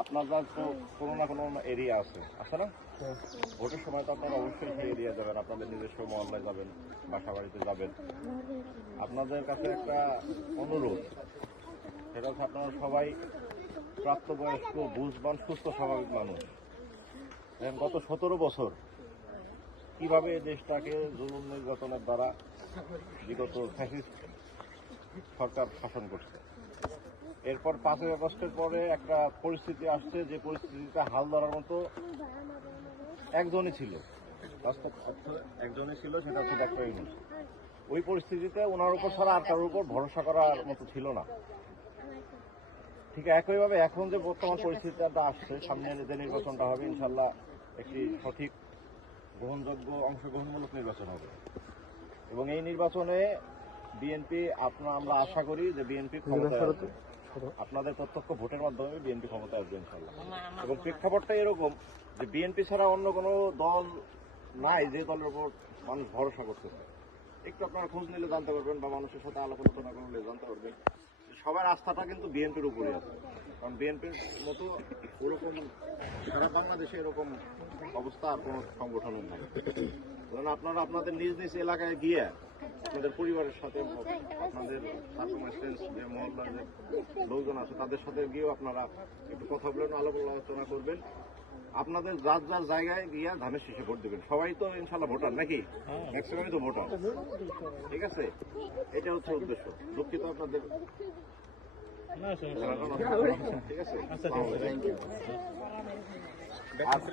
আপনাদের তো কোনো না কোনো এরিয়া আছে না? ভোটের সময় তো আপনারা অবশ্যই সেই এরিয়া যাবেন, আপনাদের নিজস্ব মহল্লায় যাবেন, বাসা বাড়িতে যাবেন। আপনাদের কাছে একটা অনুরোধ, সেটা হচ্ছে আপনারা সবাই প্রাপ্তবয়স্ক, বুঝবান, সুস্থ স্বাভাবিক মানুষ। গত 17 বছর কিভাবে দেশটাকে জুলুম নির্যাতনের দ্বারা বিগত ফ্যাসিস্ট সরকার শাসন করছে। এরপর 5ই আগস্টের পরে একটা পরিস্থিতি আসছে, যে পরিস্থিতিতে হাল ধরার মতো একজনই ছিল, বাস্তব একজনই ছিল, সেটা হচ্ছে ডক্টর ইউনূস। ওই পরিস্থিতিতে ওনার উপর ছাড়া আর কারোর উপর ভরসা করার মতো ছিল না। ঠিক একইভাবে এখন যে বর্তমান পরিস্থিতিটা আসছে, সামনে যে নির্বাচনটা হবে, ইনশাল্লাহ একটি সঠিক, গ্রহণযোগ্য, অংশগ্রহণমূলক নির্বাচন হবে। এবং এই নির্বাচনে বিএনপি, আমরা আশা করি যে বিএনপি ক্ষমতায় আসবে। আপনাদের প্রত্যক্ষ ভোটের মাধ্যমে বিএনপি ক্ষমতায় আসবে ইনশাল্লাহ। এবং প্রেক্ষাপটটা এরকম যে বিএনপি ছাড়া অন্য কোনো দল নাই যে দলের উপর মানুষ ভরসা করতেছে। একটু আপনারা খোঁজ নিলে জানতে পারবেন, বা মানুষের সাথে আলাপ আলোচনা করলে জানতে পারবেন, সবার আস্থাটা কিন্তু বিএনপির উপরে আছে। কারণ বিএনপির মতো ওরকম সারা বাংলাদেশে এরকম অবস্থা আর কোনো সংগঠনের নাই। কারণ আপনারা আপনাদের নিজ নিজ এলাকায় গিয়ে আপনাদের পরিবারের সাথে, আপনাদের সার্কমস্টেন্স যে মহল্লার যে লোকজন আছে তাদের সাথে গিয়েও আপনারা একটু কথা বলেন, আলাপ আলোচনা করবেন। আপনাদের যার যার জায়গায় গিয়ে ধানের শীষে ভোট দেবেন। সবাই তো ইনশাল্লাহ ভোটার নাকি? ম্যাক্সিমামই তো ভোটার। ঠিক আছে, এটা হচ্ছে উদ্দেশ্য। দুঃখিত আপনাদের। ঠিক আছে,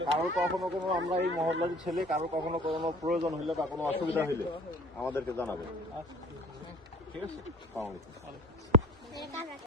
কারো কখনো কোনো, আমরা এই মহল্লার ছেলে, কারো কখনো কোনো প্রয়োজন হলে বা কোনো অসুবিধা হলে আমাদেরকে জানাবেন। ঠিক আছে, আসসালামু আলাইকুম।